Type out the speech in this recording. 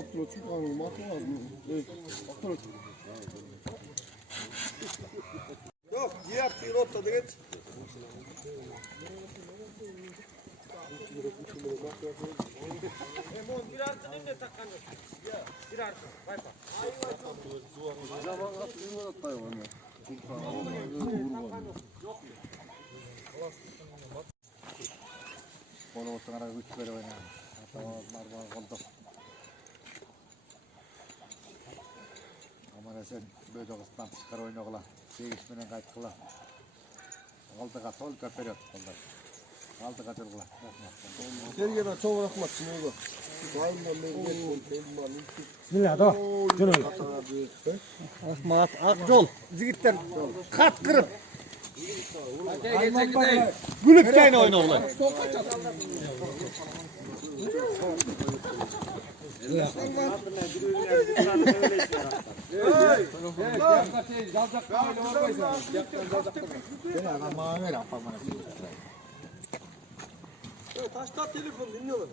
yaptırıyor. Çıkanı matı var mı? Evet. Bakın. Yok, diğer pilot da geç. Emon bir artının ne takanı? Bir artın. Baypa. Zaman atıyor da tayo onu. Kolu olsun ara güç böyle oynar. Tamam marmar koltuk. Aman sen böyle kıstan çıkar oyunu kıla. Değişmeden kayıt kıla. Koltuğa sol köperiyor koltuk. Altı kaçır kıla. Sergiden çok bırakmak için öyle. Bismillah da. Canım. Asmat Akjol. Zigitten kat kırıp. Gülüp kayna oyna ulan. Taşta telefon dinliyorlar.